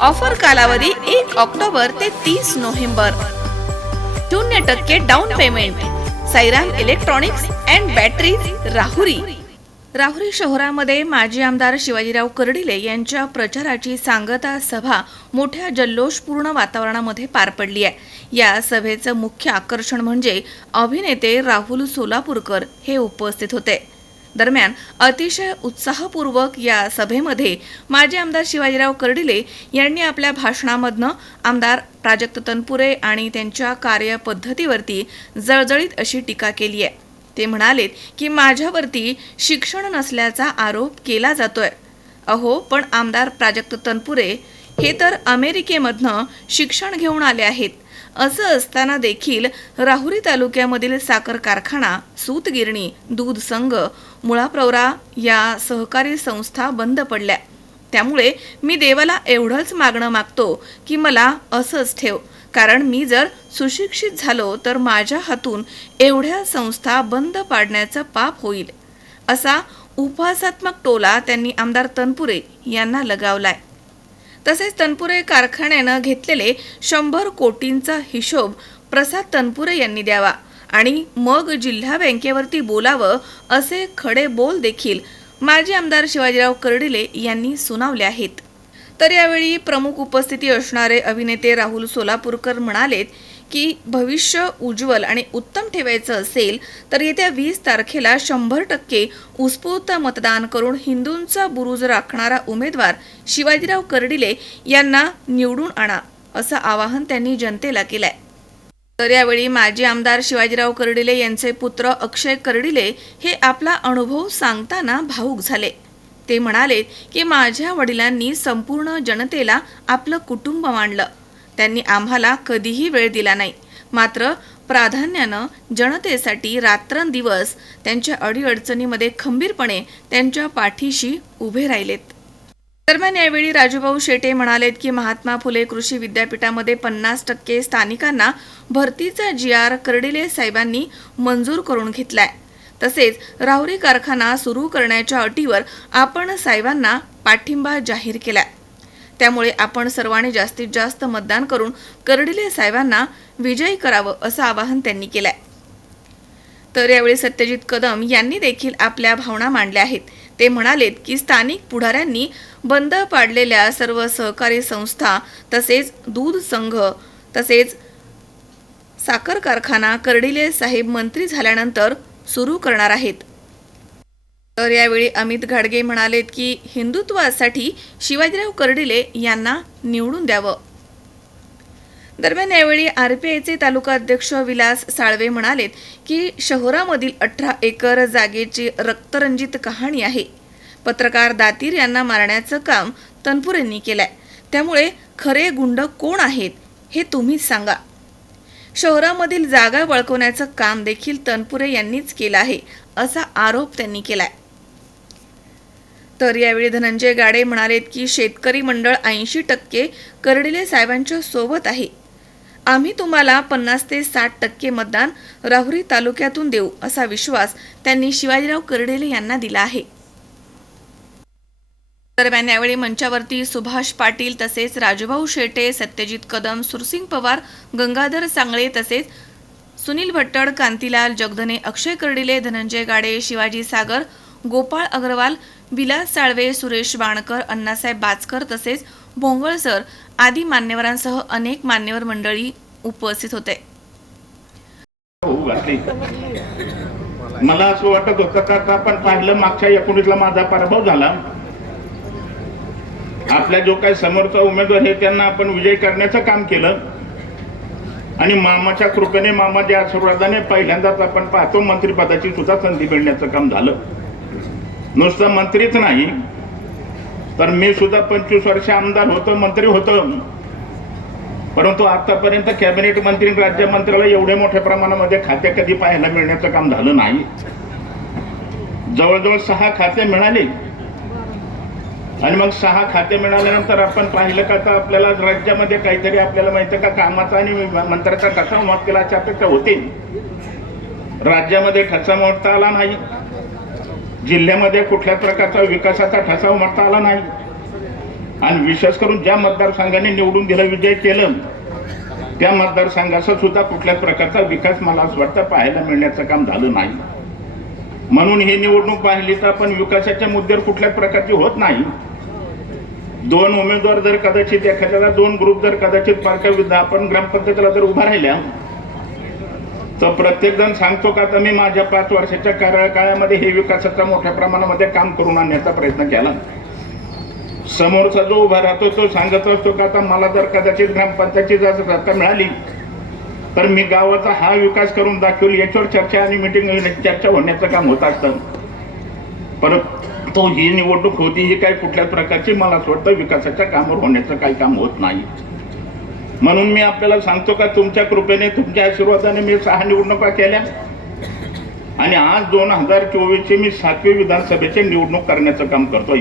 Offer कालावधी एक October ते तीस नोव्हेंबर. शून्य टक्के down payment Sairam electronics and batteries Rahuri. Rahuri शहरामध्ये माजी आमदार शिवाजीराव कर्डिले यांच्या प्रचाराची सांगता सभा मोठ्या जल्लोषपूर्ण वातावरणामध्ये पार पडली आहे. या सभेचं मुख्य आकर्षण म्हणजे अभिनेते राहुल सोलापूरकर हे उपस्थित होते. दरम्यान अतिशय उत्साहपूर्वक या सभेमध्ये माजी आमदार शिवाजीराव कर्डिले यांनी आपल्या भाषणामधनं आमदार प्राजक्त तनपुरे आणि त्यांच्या कार्यपद्धतीवरती जळजळीत अशी टीका केली आहे. ते म्हणालेत की माझ्यावरती शिक्षण नसल्याचा आरोप केला जातोय. अहो पण आमदार प्राजक्त तनपुरे हे तर अमेरिकेमधनं शिक्षण घेऊन आले आहेत. असं असताना देखील राहुरी तालुक्यामधील साखर कारखाना सूतगिरणी दूध संघ मुळाप्रवरा या सहकारी संस्था बंद पडल्या. त्यामुळे मी देवाला एवढंच मागणं मागतो की मला असंच ठेव. कारण मी जर सुशिक्षित झालो तर माझ्या हातून एवढ्या संस्था बंद पाडण्याचं पाप होईल असा उपहासात्मक टोला त्यांनी आमदार तनपुरे यांना लगावलाय. तसेच तनपुरे कारखान्यानं घेतलेले शंभर कोटींचा हिशोब प्रसाद तनपुरे यांनी द्यावा आणि मग जिल्हा बँकेवरती बोलावं असे खडे बोल देखील माजी आमदार शिवाजीराव कर्डिले यांनी सुनावले आहेत. तर यावेळी प्रमुख उपस्थिती असणारे अभिनेते राहुल सोलापूरकर म्हणालेत की भविष्य उज्ज्वल आणि उत्तम ठेवायचं असेल तर येत्या वीस तारखेला शंभर टक्के उत्स्फूर्त मतदान करून हिंदूंचा बुरुज राखणारा उमेदवार शिवाजीराव कर्डिले यांना निवडून आणा असं आवाहन त्यांनी जनतेला केलंय. तर यावेळी माजी आमदार शिवाजीराव कर्डिले यांचे पुत्र अक्षय कर्डिले हे आपला अनुभव सांगताना भाऊक झाले. ते म्हणाले की माझ्या वडिलांनी संपूर्ण जनतेला आपलं कुटुंब मांडलं त्यांनी आम्हाला कधीही वेळ दिला नाही. मात्र प्राधान्यानं जनतेसाठी रात्रंदिवस त्यांच्या अडीअडचणीमध्ये खंबीरपणे त्यांच्या पाठीशी उभे राहिलेत. दरम्यान यावेळी राजूभाऊ शेटे म्हणालेत की महात्मा फुले कृषी विद्यापीठामध्ये पन्नास टक्के स्थानिकांना भरतीचा जी आर कर्डिले साहेबांनी मंजूर करून घेतलाय. तसेच राहुरी कारखाना सुरू करण्याच्या अटीवर आपण साहेबांना पाठिंबा जाहीर केलाय. त्यामुळे आपण सर्वांनी जास्तीत जास्त मतदान करून कर्डिले साहेबांना विजयी करावं असं आवाहन त्यांनी केलंय. तर यावेळी सत्यजित कदम यांनी देखील आपल्या भावना मांडल्या आहेत. ते म्हणालेत की स्थानिक पुढाऱ्यांनी बंद पाडलेल्या सर्व सहकारी संस्था तसेच दूध संघ तसेच साखर कारखाना कर्डिले साहेब मंत्री झाल्यानंतर सुरू करणार आहेत. तर यावेळी अमित घाडगे म्हणालेत की हिंदुत्वासाठी शिवाजीराव कर्डिले यांना निवडून द्यावं. दरम्यान यावेळी आरपीआयचे तालुका अध्यक्ष विलास साळवे म्हणालेत की शहरामधील अठरा एकर जागेची रक्तरंजित कहाणी आहे. पत्रकार दातीर यांना मारण्याचं काम तनपुरेंनी केलंय. त्यामुळे खरे गुंड कोण आहेत हे तुम्हीच सांगा. शहरामधील जागा बळकवण्याचं काम देखील तनपुरे यांनीच केलं आहे असा आरोप त्यांनी केलाय. तर यावेळी धनंजय गाडे म्हणालेत की शेतकरी मंडळ ऐंशी टक्के कर्डिले साहेबांच्या सोबत आहे. आम्ही तुम्हाला पन्नास ते साठ टक्के मतदान राहुरी तालुक्यातून देऊ असा विश्वास त्यांनी शिवाजीराव कर्डिले यांना दिला आहे. दरम्यान यावेळी मंचावरती सुभाष पाटील तसेच राजूभाऊ शेटे सत्यजित कदम सुरसिंग पवार गंगाधर सांगळे तसेच सुनील भट्टड कांतीलाल जगधने अक्षय कर्डिले धनंजय गाडे शिवाजी सागर गोपाळ अग्रवाल विलास साळवे सुरेश बाणकर अण्णासाहेब बाचकर तसेच भोंगळ सर आदी मान्यवरांसह अनेक मान्यवर मंडळी उपस्थित होते. हो, मला असं वाटत होतं का का पण पाहिलं मागच्या एकोणीसला माझा पराभव झाला. आपल्या जो काही समोरचा उमेदवार आहे त्यांना आपण विजय करण्याचं काम केलं. आणि मामाच्या कृपेने मामाच्या आशीर्वादाने पहिल्यांदाच आपण पाहतो मंत्रिपदाची सुद्धा संधी मिळण्याचं काम झालं. नुसतं मंत्रीच नाही. तर मी सुद्धा पंचवीस वर्ष आमदार होतो मंत्री होतो. परंतु आतापर्यंत कॅबिनेट मंत्री आणि राज्यमंत्र्याला एवढ्या मोठ्या प्रमाणामध्ये खाते कधी पाहायला मिळण्याचं काम झालं नाही. जवळजवळ सहा खाते मिळाले. आणि मग सहा खाते मिळाल्यानंतर आपण पाहिलं का तर आपल्याला राज्यामध्ये काहीतरी आपल्याला माहिती आहे का कामाचा आणि मंत्र्याचा कसा मत केला अशी अपेक्षा होती. राज्यामध्ये खर्च मोडता आला नाही. जिल्ह्यामध्ये कुठल्या प्रकारचा विकासाचा ठसा उमटता आला नाही. आणि विशेष करून ज्या मतदारसंघाने निवडून दिला विजय केलं त्या मतदारसंघाचा सुद्धा कुठल्याच प्रकारचा विकास मला असं वाटतं पाहायला मिळण्याचं काम झालं नाही. म्हणून ही निवडणूक पाहिली तर आपण विकासाच्या मुद्द्यावर कुठल्याच प्रकारची होत नाही. दोन उमेदवार जर कदाचित एखाद्याला दोन ग्रुप जर कदाचित पारख्या विरुद्ध आपण ग्रामपंचायतीला जर उभा राहिल्या तर प्रत्येकजण सांगतो का तर मी माझ्या पाच वर्षाच्या कार्यकाळामध्ये हे विकासाचा मोठ्या प्रमाणामध्ये काम करून आणण्याचा प्रयत्न केला. समोरचा जो उभा राहतो तो सांगत असतो का आता मला जर कदाचित ग्रामपंचायतीची जर मिळाली तर मी गावाचा हा विकास करून दाखवेल याच्यावर चर्चा आणि मिटिंग चर्चा होण्याचं काम होत असतं. परंतु ही निवडणूक होती ही काही कुठल्याच प्रकारची मला असं वाटतं विकासाच्या कामावर होण्याचं काही काम होत नाही. म्हणून मी आपल्याला सांगतो का तुमच्या कृपेने तुमच्या आशीर्वादाने मी सहा निवडणुका केल्या. आणि आज दोन हजार चोवीसची मी सातवी विधानसभेची निवडणूक करण्याचं काम करतोय.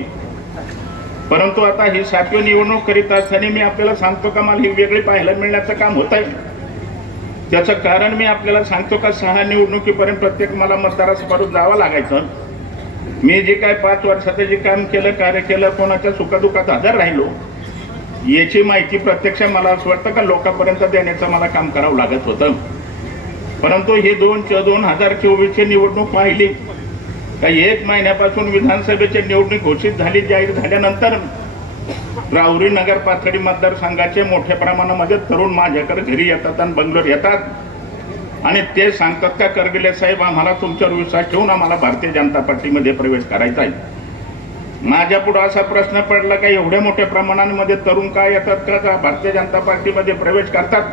परंतु आता ही सातवी निवडणूक करीत असताना मी आपल्याला सांगतो का मला ही वेगळी पाहायला मिळण्याचं काम होत आहे त्याचं कारण मी आपल्याला सांगतो का सहा निवडणुकीपर्यंत प्रत्येक मला मतदारासमोरून जावं लागायचं. मी जे काय पाच वर्षाचं जे काम केलं कार्य केलं कोणाच्या सुखादुखात हजर राहिलो याची माहिती प्रत्यक्ष मला असं वाटतं का लोकांपर्यंत देण्याचं मला काम करावं लागत होतं. परंतु हे दोन दोन हजार चोवीसची निवडणूक पाहिली. का एक महिन्यापासून विधानसभेची निवडणूक घोषित झाली जाहीर झाल्यानंतर राहुरी नगर पाथडी मतदारसंघाचे मोठ्या प्रमाणामध्ये तरुण माझ्याकडे घरी येतात आणि बंगलोर येतात. आणि ते सांगतात का करगिले साहेब आम्हाला तुमच्यावर विश्वास ठेवून आम्हाला भारतीय जनता पार्टीमध्ये प्रवेश करायचा आहे. माझ्या पुढे असा प्रश्न पडला का एवढ्या मोठ्या प्रमाणामध्ये तरुण काय येतात का? का भारतीय जनता पार्टीमध्ये प्रवेश करतात?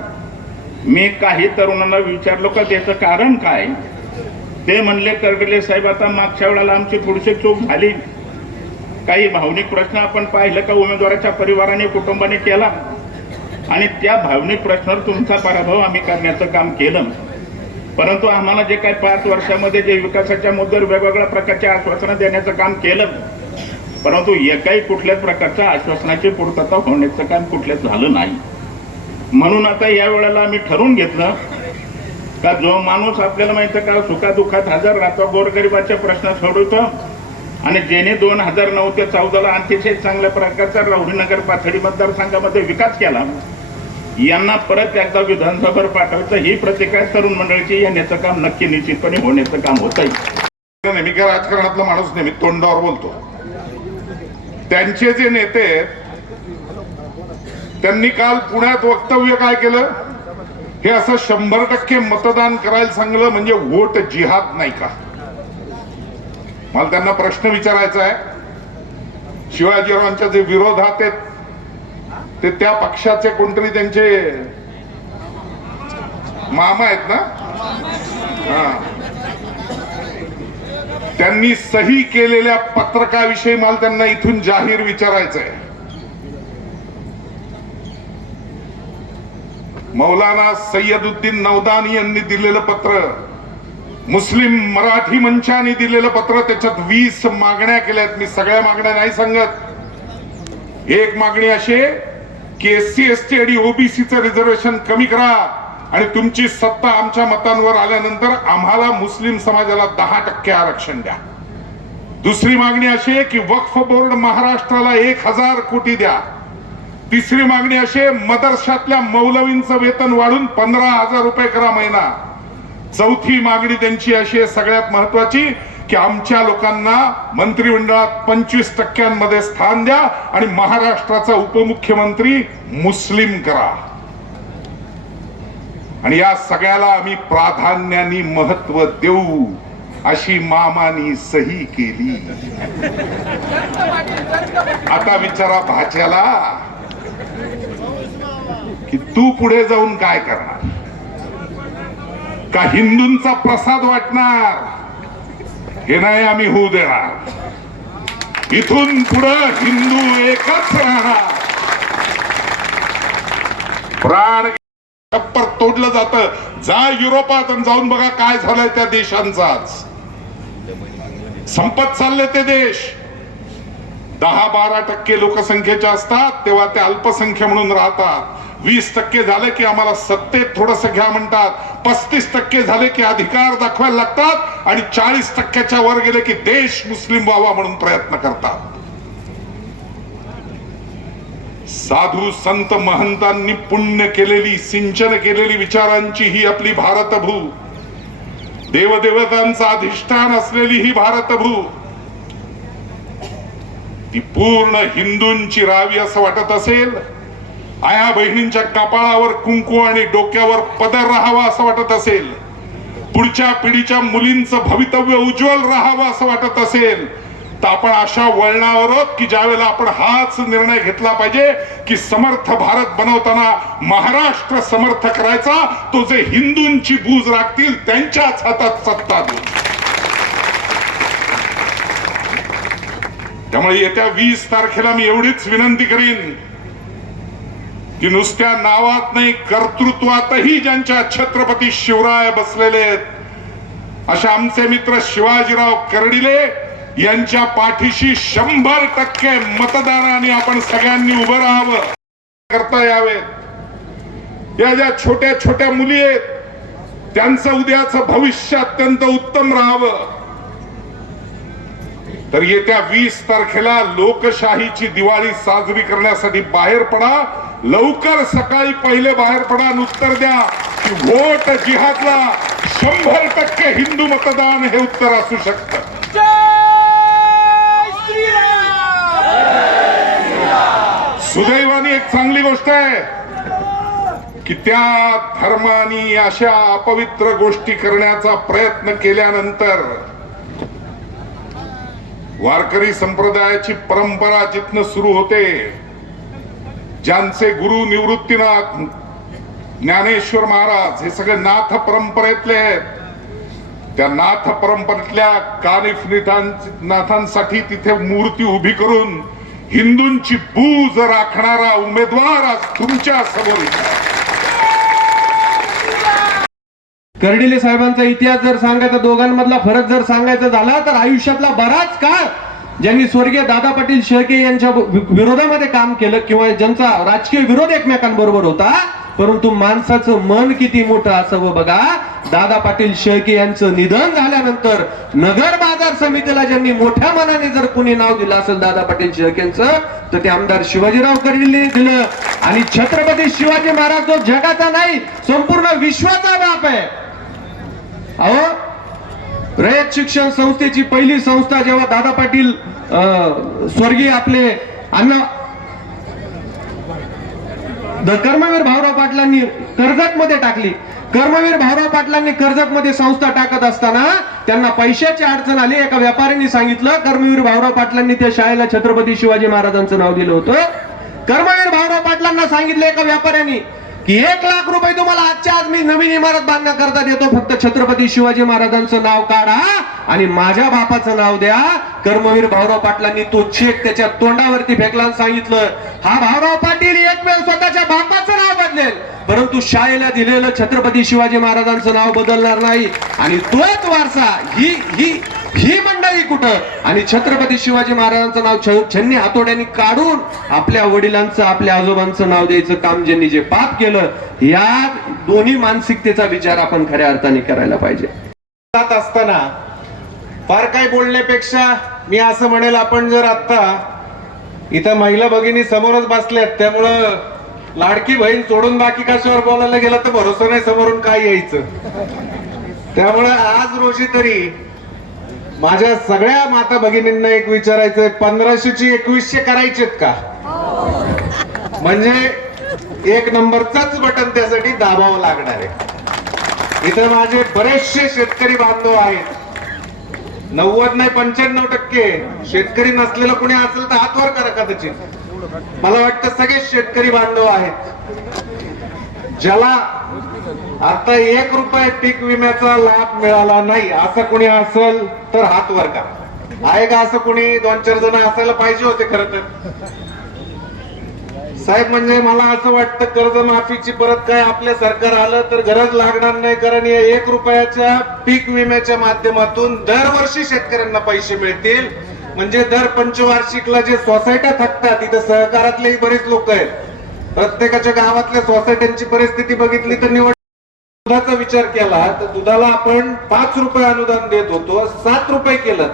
मी काही तरुणांना विचारलो का त्याचं कारण काय? ते म्हणले करडले साहेब आता मागच्या वेळेला आमची थोडीशी चूक झाली. काही भावनिक प्रश्न आपण पाहिलं का? उमेदवाराच्या परिवाराने कुटुंबाने केला. आणि त्या भावनिक प्रश्नावर तुमचा पराभव आम्ही करण्याचं काम केलं. परंतु आम्हाला जे काही पाच वर्षामध्ये जे विकासाच्या मुद्द्यावर वेगवेगळ्या प्रकारच्या आश्वासनं देण्याचं काम केलं परंतु एकाही कुठल्याच प्रकारच्या आश्वासनाची पूर्तता होण्याचं काम कुठल्याच झालं नाही. म्हणून आता या वेळेला आम्ही ठरवून घेतलं का जो माणूस आपल्याला माहिती आहे का सुखादुखात हजर राहतो गोरगरिबाच्या प्रश्न सोडवतो आणि ज्याने दोन हजार नऊ ते चौदाला अतिशय चांगल्या प्रकारचा राहुरीनगर पाथडी मतदारसंघामध्ये विकास केला यांना परत एकदा विधानसभेवर पाठवायचं ही प्रतिक्रिया तरुण मंडळीची येण्याचं काम नक्की निश्चितपणे होण्याचं काम होत आहे नेहमी काय राजकारणातला माणूस नेहमी तोंडावर बोलतो. त्यांचे जे नेते आहेत, त्यांनी काल पुण्यात वक्तव्य काय केलं? हे असं शंभर टक्के मतदान करायला सांगलं म्हणजे वोट जिहाद नाही का? मला त्यांना प्रश्न विचारायचा आहे. शिवाजीरावांच्या जे विरोधात आहेत ते त्या पक्षाचे कोणतरी त्यांचे मामा आहेत ना? हा. त्यांनी सही केलेल्या पत्रकाविषयी मला त्यांना इथून जाहीर विचारायचं आहे मौलाना सय्यदुद्दीन नवदानी यांनी दिलेलं पत्र मुस्लिम मराठी मंचाने दिलेलं पत्र त्याच्यात वीस मागण्या केल्यात. मी सगळ्या मागण्या नाही सांगत. एक मागणी अशी की एस सी एस टी आणि ओबीसीचं रिझर्वेशन कमी करा. आणि तुमची सत्ता आमच्या मतांवर आल्यानंतर आम्हाला मुस्लिम समाजाला दहा टक्के आरक्षण द्या. दुसरी मागणी अशी आहे की वक्फ बोर्ड महाराष्ट्राला एक हजार कोटी द्या. तिसरी मागणी अशी आहे मदरशातल्या मौलवींचं वेतन वाढून पंधरा हजार रुपये करा महिना. चौथी मागणी त्यांची अशी आहे सगळ्यात महत्वाची की आमच्या लोकांना मंत्रिमंडळात पंचवीस टक्क्यांमध्ये स्थान द्या आणि महाराष्ट्राचा उपमुख्यमंत्री मुस्लिम करा. आणि या सगळ्याला आम्ही प्राधान्याने महत्त्व देऊ अशी मामानी सही केली. आता विचारा भाच्याला की तू पुढे जाऊन काय करणार? का हिंदूंचा प्रसाद वाटणार? हे नाही आम्ही होऊ देणार. इथून पुढे हिंदू एकच राहणार. प्राण टप्पर तोडलं जातं. जा युरोपात आणि जाऊन बघा काय झालंय त्या देशांचा संपत चालले ते देश. दहा बारा टक्के लोकसंख्येच्या असतात तेव्हा ते अल्पसंख्य म्हणून राहतात. वीस टक्के झाले की आम्हाला सत्तेत थोडस घ्या म्हणतात. पस्तीस टक्के झाले की अधिकार दाखवायला लागतात आणि चाळीस टक्क्याच्या वर गेले की देश मुस्लिम व्हावा म्हणून प्रयत्न करतात. साधू संत महंतांनी पुण्य केलेली सिंचन केलेली विचारांची ही आपली भारतभू. देवदेवतांचं अधिष्ठान असलेली ही भारतभू. ती पूर्ण हिंदूंची रावी असं वाटत असेल आया बहिणींच्या कपाळावर कुंकू आणि डोक्यावर पदर राहावा असं वाटत असेल पुढच्या पिढीच्या मुलींचं भवितव्य उज्ज्वल राहावं असं वाटत असेल तर आपण अशा वळणावर आहोत की ज्यावेळेला आपण हाच निर्णय घेतला पाहिजे की समर्थ भारत बनवताना महाराष्ट्र समर्थ करायचा तो जे हिंदूंची बूज राखतील त्यांच्याच हातात सत्ता देऊ. त्यामुळे येत्या वीस तारखेला मी एवढीच विनंती करीन की नुसत्या नावात नाही कर्तृत्वातही ज्यांच्या छत्रपती शिवराय बसलेले आहेत अशा आमचे मित्र शिवाजीराव कर्डिले यांच्या पाठीशी शंभर टक्के मतदानाने आपण सगळ्यांनी उभं राहावं करता यावेत या ज्या छोट्या छोट्या मुली आहेत त्यांचं उद्याचं भविष्य अत्यंत उत्तम राहावं. तर येत्या वीस तारखेला लोकशाहीची दिवाळी साजरी करण्यासाठी बाहेर पडा. लवकर सकाळी पहिले बाहेर पडा आणि उत्तर द्या की व्होट जिहादला शंभर टक्के हिंदू मतदान हे उत्तर असू शकतं. सुदैवाने एक चांगली गोष्ट आहे की त्या धर्मानी अशा अपवित्र गोष्टी करण्याचा प्रयत्न केल्यानंतर वारकरी संप्रदायाची परंपरा जिथनं सुरू होते ज्यांचे गुरु निवृत्तीनाथ ज्ञानेश्वर महाराज हे सगळे नाथ परंपरेतले आहेत त्या नाथ परंपरेतल्या कानिफ नाथांसाठी तिथे मूर्ती उभी करून हिंदूंची बूज राखणारा उमेदवार आज तुमच्यासमोर कर्डिले साहेबांचा इतिहास जर सांगायचा दोघांमधला फरक जर सांगायचा झाला तर आयुष्यातला बराच काळ ज्यांनी स्वर्गीय दादा पाटील शेळके यांच्या विरोधामध्ये काम केलं किंवा ज्यांचा राजकीय विरोध एकमेकांबरोबर होता परंतु माणसाचं मन किती मोठं असावं बघा. दादा पाटील शेळके यांचं निधन झाल्यानंतर नगर बाजार समितीला ज्यांनी मोठ्या मनाने जर कुणी नाव दिलं असेल दादा पाटील शेळके यांचं तर ते आमदार शिवाजीराव कडील दिलं. आणि छत्रपती शिवाजी महाराज जो जगाचा नाही संपूर्ण विश्वाचा बाप आहे. अहो रयत शिक्षण संस्थेची पहिली संस्था जेव्हा दादा पाटील अं, स्वर्गीय आपले अण्णा कर्मवीर भाऊराव पाटलांनी कर्जत मध्ये टाकली. कर्मवीर भाऊराव पाटलांनी कर्जत मध्ये संस्था टाकत असताना त्यांना पैशाची अडचण आली. एका व्यापाऱ्यांनी सांगितलं कर्मवीर भाऊराव पाटलांनी त्या शाळेला छत्रपती शिवाजी महाराजांचं नाव दिलं होतं. कर्मवीर भाऊराव पाटलांना सांगितलं एका व्यापाऱ्यांनी की एक लाख रुपये तुम्हाला आजच्या आज मी नवीन इमारत बांधण्याकरता देतो. फक्त छत्रपती शिवाजी महाराजांचं नाव काढा आणि माझ्या बापाचं नाव द्या. कर्मवीर भाऊराव पाटलांनी तो चेक त्याच्या तोंडावरती फेकला सांगितलं हा भाऊराव पाटील एक वेळ स्वतःच्या बापाचं नाव बदलेल. परंतु शाळेला दिलेलं छत्रपती शिवाजी महाराजांचं नाव बदलणार नाही. आणि तोच वारसा ही ही ही मंडळी कुठं? आणि छत्रपती शिवाजी महाराजांचं नाव छ- छन्नी हातोड्यांनी काढून आपल्या वडिलांचं आपल्या आजोबांचं नाव द्यायचं काम ज्यांनी जे पाप केलं या दोन्ही मानसिकतेचा विचार आपण खऱ्या अर्थाने करायला पाहिजे. जात असताना फार काय बोलण्यापेक्षा मी असं म्हणेल आपण जर आता इथं महिला भगिनी समोरच बसल्यात त्यामुळं लाडकी बहीण सोडून बाकी कशावर बोलायला गेला तर भरोसा नाही समोरून काय यायचं. त्यामुळं आज रोजी तरी माझ्या सगळ्या माता भगिनींना एक विचारायचंय पंधराशेची एकवीसशे करायचेत का? म्हणजे एक नंबरचाच बटन त्यासाठी दाबावं लागणार आहे. इथं माझे बरेचसे शेतकरी बांधव आहेत. नव्वद नाही पंच्याण्णव टक्के. शेतकरी नसलेलं कुणी असेल तर हात वर करा कदाचित. मला वाटतं सगळे शेतकरी बांधव आहेत. ज्याला आता एक रुपये पीक विम्याचा लाभ मिळाला नाही असं कुणी असेल तर हात वर करा. आहे का असं कोणी? दोन चार जण असायला पाहिजे होते खरं तर. साहेब म्हणजे मला असं वाटतं कर्जमाफीची परत काय आपल्या सरकार आलं तर गरज लागणार नाही कारण या एक रुपयाच्या पीक विम्याच्या माध्यमातून दरवर्षी शेतकऱ्यांना पैसे मिळतील. म्हणजे दर पंचवार्षिकला जे सोसायट्या थकतात तिथं सहकारातलेही बरेच लोक आहेत. प्रत्येकाच्या गावातल्या सोसायट्यांची परिस्थिती बघितली तर निवड दुधाचा विचार केला तर दुधाला आपण पाच रुपये अनुदान देत होतो सात रुपये केलं.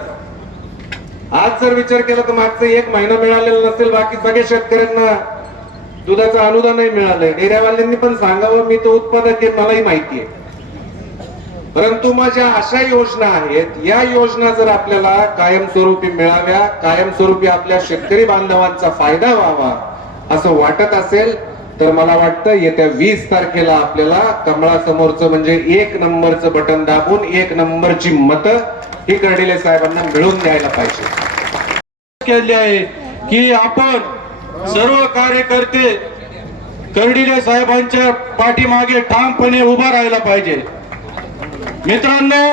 आज जर विचार केला तर मागचं एक महिना मिळालेला नसेल बाकी सगळ्या शेतकऱ्यांना दुधाचं अनुदानही मिळालंय. डेऱ्यावाल्यांनी पण सांगावं मी तो उत्पादक आहे मलाही माहिती आहे. परंतु माझ्या अशा योजना आहेत या योजना जर आपल्याला कायमस्वरूपी मिळाव्या कायमस्वरूपी आपल्या शेतकरी बांधवांचा फायदा व्हावा असं वाटत असेल तर मला वाटतं येत्या वीस तारखेला आपल्याला कमळासमोरचं म्हणजे एक नंबरचं बटन दाबून एक नंबरची मतं ही कर्डिले साहेबांना मिळवून द्यायला पाहिजे. केले आहे की आपण सर्व कार्यकर्ते कर्डिले साहेबांच्या पाठीमागे ठामपणे उभा राहायला पाहिजे. मित्रांनो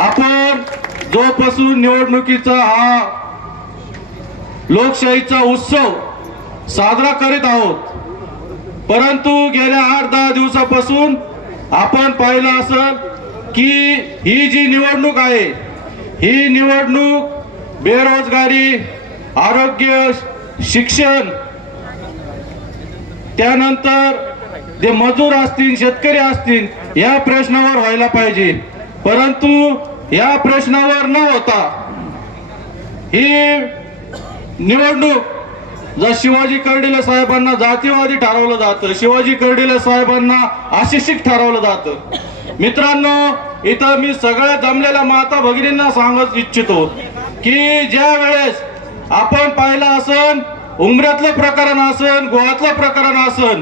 आपण जोपासून निवडणुकीचा हा लोकशाहीचा उत्सव साजरा करीत आहोत. परंतु गेल्या आठ दहा दिवसापासून आपण पाहिलं असेल की ही जी निवडणूक आहे ही निवडणूक बेरोजगारी आरोग्य शिक्षण त्यानंतर जे मजूर असतील शेतकरी असतील या प्रश्नावर व्हायला पाहिजे. परंतु या प्रश्नावर न होता ही निवडणूक जर शिवाजी कर्डिले साहेबांना जातीवादी ठरवलं जातं शिवाजी कर्डिले साहेबांना आशिषिक ठरवलं जातं. मित्रांनो इथं मी सगळ्या जमलेल्या माता भगिनींना सांगत इच्छितो की ज्या वेळेस आपण पाहिलं असन उमऱ्यातलं प्रकरण असन गोव्यातलं प्रकरण असन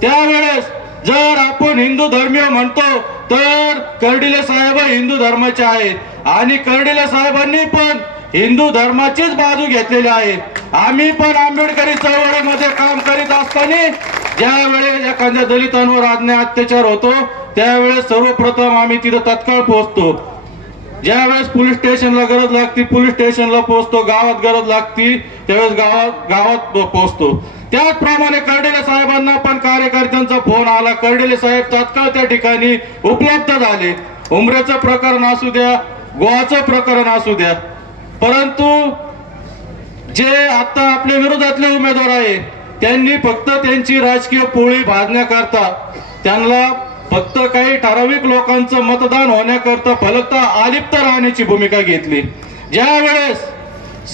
त्यावेळेस जर आपण हिंदू धर्मीय म्हणतो तर कर्डिले साहेब हिंदू धर्माचे आहेत. आणि कर्डिले साहेबांनी पण हिंदू धर्माचीच बाजू घेतलेली आहे. आम्ही पण आंबेडकरी चळवळीमध्ये काम करीत असताना ज्यावेळेस एखाद्या दलितांवर आज्ञा अत्याचार होतो त्यावेळेस सर्वप्रथम आम्ही तिथं तत्काळ पोहोचतो. ज्यावेळेस पोलीस स्टेशनला गरज लागती पोलीस स्टेशनला पोहोचतो गावात गरज लागती त्यावेळेस गावात गावात पोहोचतो. त्याचप्रमाणे कर्डेले साहेबांना पण कार्यकर्त्यांचा फोन आला. कर्डेले साहेब तात्काळ त्या ठिकाणी उपलब्ध झाले. उमऱ्याचं प्रकरण असू द्या गोवाचं प्रकरण असू द्या. परंतु जे आता आपल्या विरोधातले उमेदवार आहे त्यांनी फक्त त्यांची राजकीय पोळी भाजण्याकरता त्यांना फक्त काही ठराविक लोकांचं मतदान होण्याकरता फलत आलिप्त राहण्याची भूमिका घेतली. ज्यावेळेस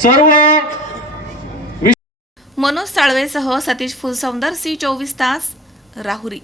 सर्व मनोज साळवेसह सतीश फुलसौंदर सी चोवीस तास राहुरी.